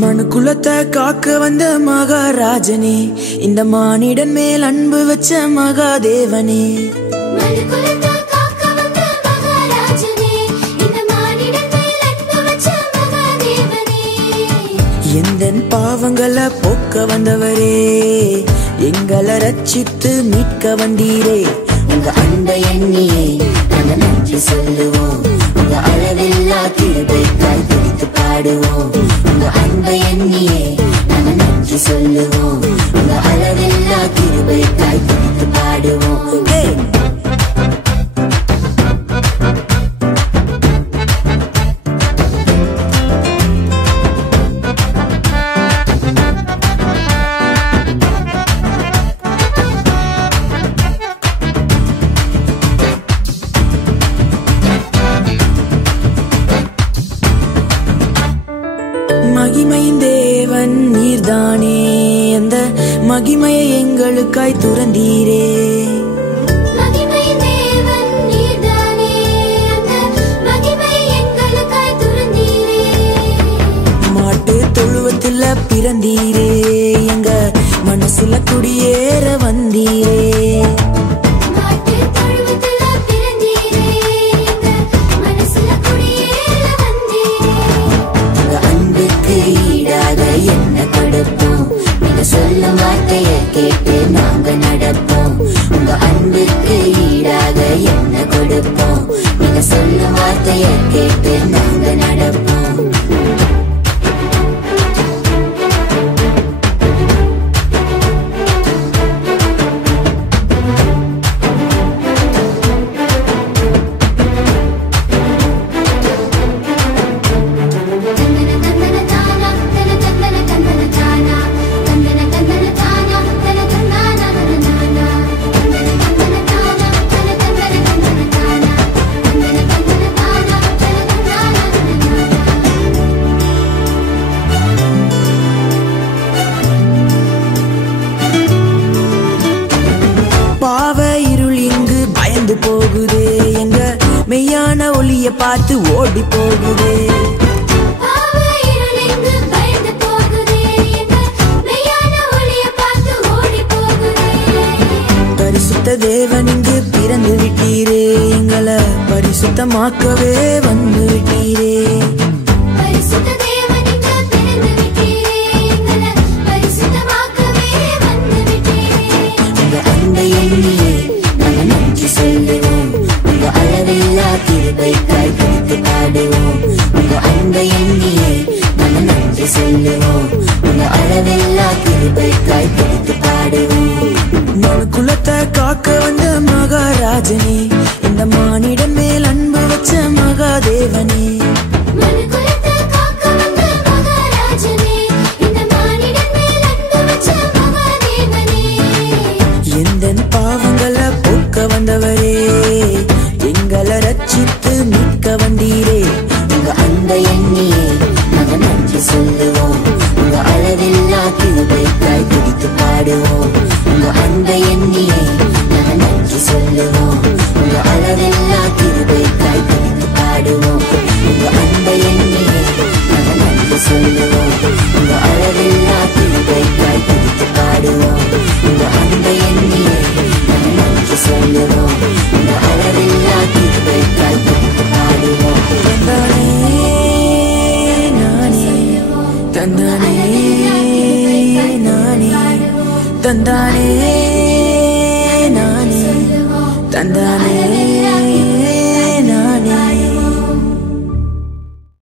மனு குலத்தை காக்க வந்த மகாராஜனே, இந்த மானிடன் மேல் அன்பு வச்ச மகாதேவனே. எந்தன் பாவங்களை போக்க வந்தவரே, எங்களை ரட்சித்து மீட்க வந்தீரே. உங்க அன்பை எண்ணியே நாங்க நன்றி சொல்லுவோம், உங்க அளவில்லா கிருபைக்காய் துதித்து பாடுவோம். உங்க அன்பை எண்ணியே நாங்க நன்றி சொல்லுவோம், உங்க அளவில்லா கிருபைக்காய் துதித்து பாடுவோம். மகிமையின் தேவன் நீர்தானே, அந்த மகிமையை எங்களுக்காய் துறந்தீரே. மாட்டு தொழுவத்தில் பிறந்தீரே, எங்க மனசுல குடியேற வந்தீரே. சொல்லும் வார்த்தையை கேட்டு நாங்க நடப்போம், உங்க அன்புக்கு ஈடாக என்ன கொடுப்போம். நீங்க சொல்லும் வார்த்தையை கேட்டு நாங்க நடப்போம். பாவ இருள் இங்கு பயந்து போகுதே, எங்க மெய்யான ஒளிய பார்த்து ஓடி போகுதே. பரிசுத்த தேவன் இங்கு பிறந்து விட்டீரே, எங்களை பரிசுத்தமாக்கவே வந்து விட்டீரே. சொல்லுவோம், உங்க அளவில்லா கிருபைக்காய் துதித்து பாடுவோம். உங்க அன்பை எண்ணியே நாங்க நன்றி சொல்லுவோம், உங்க அளவில்லா கிருபைக்காய் துதித்து பாடுவோம். மனு குலத்தை காக்க வந்த மகாராஜனே, இந்த மானிடன் மேல் அன்பு வச்ச மகாதேவனே. எந்தன் பாவங்களை போக்க வந்தவரே, எங்களை ரட்சித்து மீட்க வந்தீரே. உங்க அன்பை எண்ணியே நாங்க நன்றி சொல்லுவோம், உங்க அளவில்லா கிருபைக்காய் துதித்து பாடுவோம். உங்க அன்பை எண்ணியே நாங்க நன்றி சொல்லுவோம், உங்க அளவில்லா கிருபைக்காய் துதித்து பாடுவோம். உங்க அன்பை எண்ணியே நாங்க நன்றி சொல்லுவோம், உங்க அளவில்லா கிருபைக்காய் துதித்து பாடுவோம். உங்க அன்பை எண்ணியே நாங்க நன்றி சொல்லுவோம், உங்க அளவில்லா கிருபைக்காய் துதித்து பாடுவோம். தந்தானே நானே, தந்தானே நானே, தந்தானே